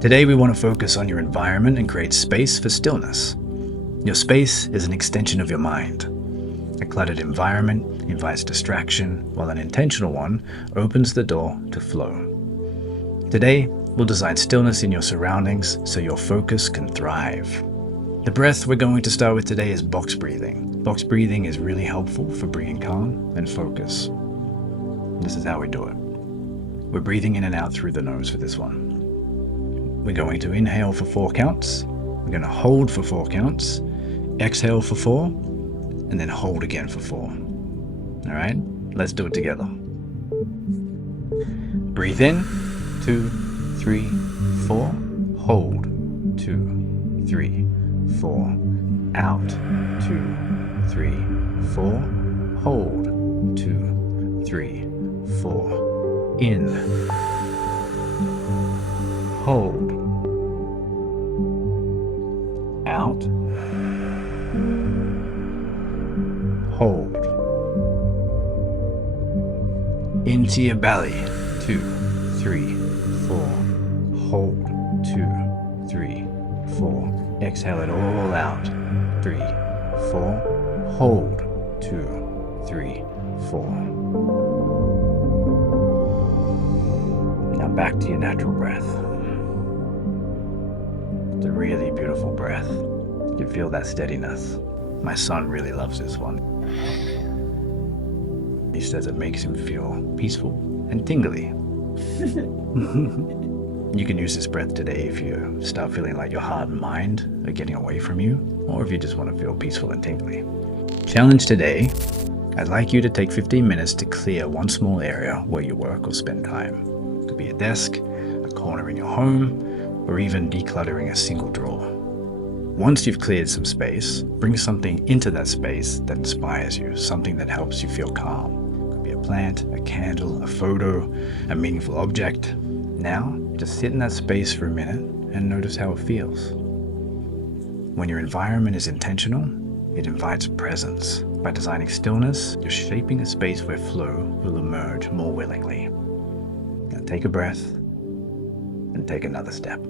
Today we want to focus on your environment and create space for stillness. Your space is an extension of your mind. A cluttered environment invites distraction, while an intentional one opens the door to flow. Today, we'll design stillness in your surroundings so your focus can thrive. The breath we're going to start with today is box breathing. Box breathing is really helpful for bringing calm and focus. This is how we do it. We're breathing in and out through the nose for this one. We're going to inhale for 4 counts. We're going to hold for 4 counts. Exhale for 4, and then hold again for 4. All right, let's do it together. Breathe in, 2, 3, 4. Hold, 2, 3, 4. Out, 2, 3, 4. Hold, 2, 3, 4. In, hold, out, hold, into your belly, 2, 3, 4, hold, 2, 3, 4, exhale it all out, 3, 4, hold, 2, 3, 4. Now back to your natural breath. It's a really beautiful breath. You feel that steadiness. My son really loves this one. He says it makes him feel peaceful and tingly. You can use this breath today if you start feeling like your heart and mind are getting away from you, or if you just want to feel peaceful and tingly. Challenge today, I'd like you to take 15 minutes to clear one small area where you work or spend time. It could be a desk, a corner in your home, or even decluttering a single drawer. Once you've cleared some space, bring something into that space that inspires you, something that helps you feel calm. It could be a plant, a candle, a photo, a meaningful object. Now, just sit in that space for a minute and notice how it feels. When your environment is intentional, it invites presence. By designing stillness, you're shaping a space where flow will emerge more willingly. Now take a breath and take another step.